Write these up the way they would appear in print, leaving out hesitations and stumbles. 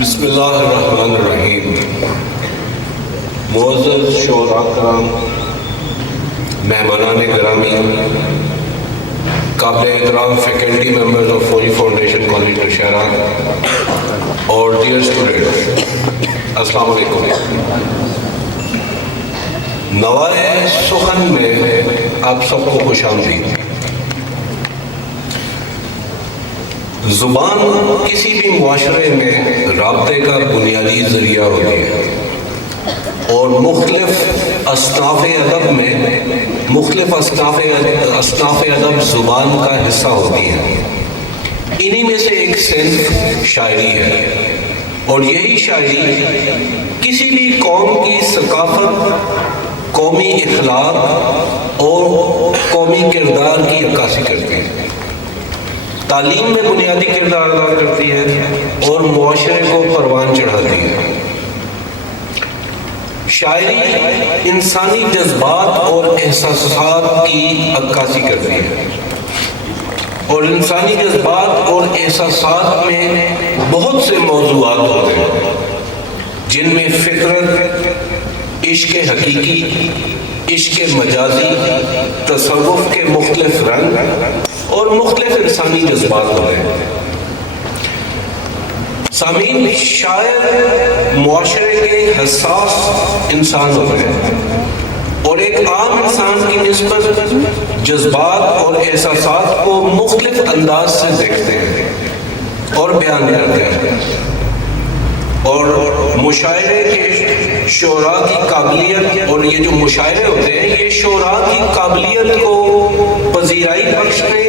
بسم اللہ الرحمن الرحیم. معزز شعراء کرام، مہمانان گرامی، قابل احترام فیکلٹی ممبرز آف فوری فاؤنڈیشن کالج نوشہرہ اور ڈیئر اسٹوڈنٹس، السلام علیکم. نوائے سخن میں آپ سب کو خوش آمدید. زبان کسی بھی معاشرے میں رابطے کا بنیادی ذریعہ ہوتی ہے اور مختلف اصناف ادب میں مختلف اصناف ادب زبان کا حصہ ہوتی ہیں. انہی میں سے ایک صنف شاعری ہے، اور یہی شاعری کسی بھی قوم کی ثقافت، قومی اخلاق اور قومی کردار کی عکاسی کرتی ہے، تعلیم میں بنیادی کردار ادا کرتی ہے اور معاشرے کو پروان چڑھاتی ہے. شاعری انسانی جذبات اور احساسات کی عکاسی کرتی ہے، اور انسانی جذبات اور احساسات میں بہت سے موضوعات ہوتے ہیں، جن میں فطرت، عشق حقیقی، عشق مجازی، تصوف کے مختلف رنگ اور مختلف انسانی جذبات ہوتے ہیں. سامعین، شاعر معاشرے کے حساس انسان ہوتے ہیں اور ایک عام انسان کی نسبت جذبات اور احساسات کو مختلف انداز سے دیکھتے ہیں اور بیان کرتے ہیں، اور مشاعرے کے شعراء کی قابلیت، اور یہ جو مشاعرے ہوتے ہیں یہ شعراء کی قابلیت کو پذیرائی بخشنے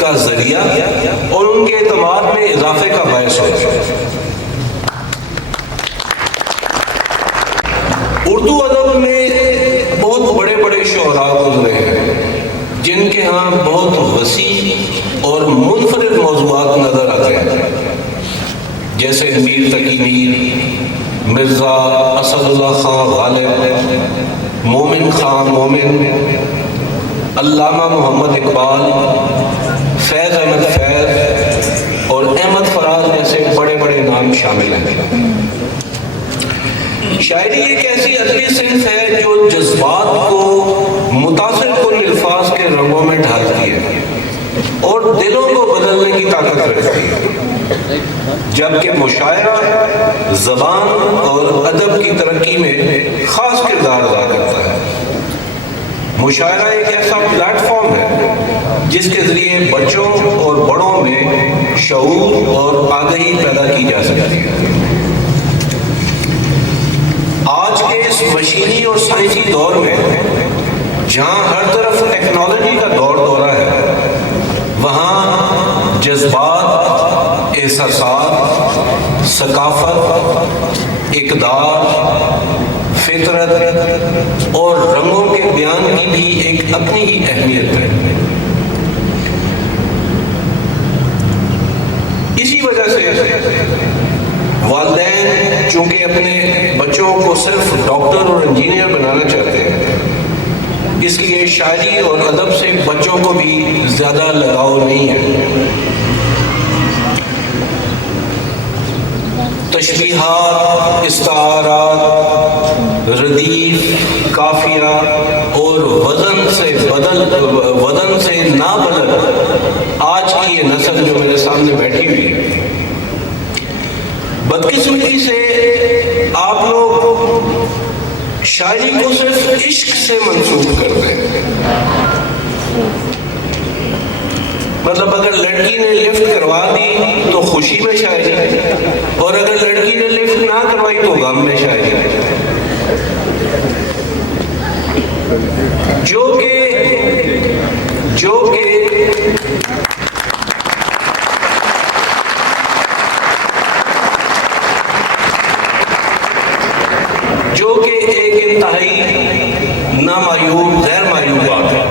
کا ذریعہ اور ان کے اعتماد میں اضافے کا باعث ہوتا ہے. اردو ادب میں بہت بڑے بڑے شعراء گزرے ہیں جن کے ہاں بہت وسیع اور منفرد موضوعات نظر آتے ہیں، جیسے میر تقی میر، مرزا اسد اللہ خان غالب، مومن خان مومن، علامہ محمد اقبال، فیض احمد فیض اور احمد فراز جیسے بڑے بڑے نام شامل ہیں. شاعری ایک ایسی ادبی صنف ہے جو جذبات کو متاثر کن الفاظ کے رنگوں میں ڈھالتی ہے اور دلوں کو بدلنے کی طاقت رکھتی ہے، جبکہ مشاعرہ زبان اور ادب کی ترقی میں خاص کردار ادا کرتا ہے. مشاعرہ ایک ایسا پلیٹ فارم ہے جس کے ذریعے بچوں اور بڑوں میں شعور اور آگہی پیدا کی جا سکتی ہے. آج کے اس مشینی اور سائنسی دور میں جہاں ہر طرف ٹیکنالوجی کا دورہ ہے، وہاں جذبات، احساسات، ثقافت، اقدار، فطرت اور رنگوں کے بیان کی بھی ایک اپنی ہی اہمیت ہے. اسی وجہ سے والدین چونکہ اپنے بچوں کو صرف ڈاکٹر اور انجینئر بنانا چاہتے ہیں، اس لیے شاعری اور ادب سے بچوں کو بھی زیادہ لگاؤ نہیں ہے. تشبیہات، استعارات، ردیف، قافیہ اور وزن سے نہ بدل آج کی یہ نسل جو میرے سامنے بیٹھی ہوئی ہے، بدقسمتی سے آپ لوگ شاعری کو صرف عشق سے منسوب کرتے ہیں. مطلب اگر لڑکی نے لفٹ کروا دی تو خوشی میں شاعری ہے، اور اگر لڑکی نے لفٹ نہ کروائی تو غم میں شاعری ہے. جو کہ ایک انتہائی نامعیوب، غیر معیوب بات ہے.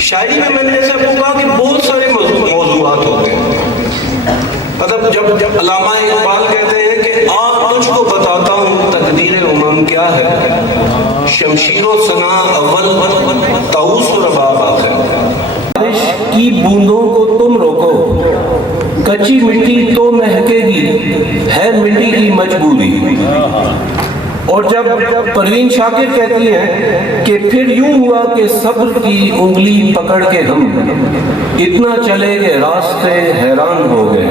شاعری میں نے جیسا کہا کہ بہت سارے موضوعات ہوتے ہیں. مطلب جب علامہ اقبال کہتے ہیں کہ تجھ کو بتاتا ہوں تقدیر امم کیا ہے، شمشیر و ثنا اول طاؤس و رباب آخر. بارش کی بوندوں کو تم روکو، کچی مٹی تو مہکے گی، ہے مٹی کی مجبوری۔ اور جب پروین شاکر کہتی ہیں کہ پھر یوں ہوا کہ صبر کی انگلی پکڑ کے ہم اتنا چلے کہ راستے حیران ہو گئے۔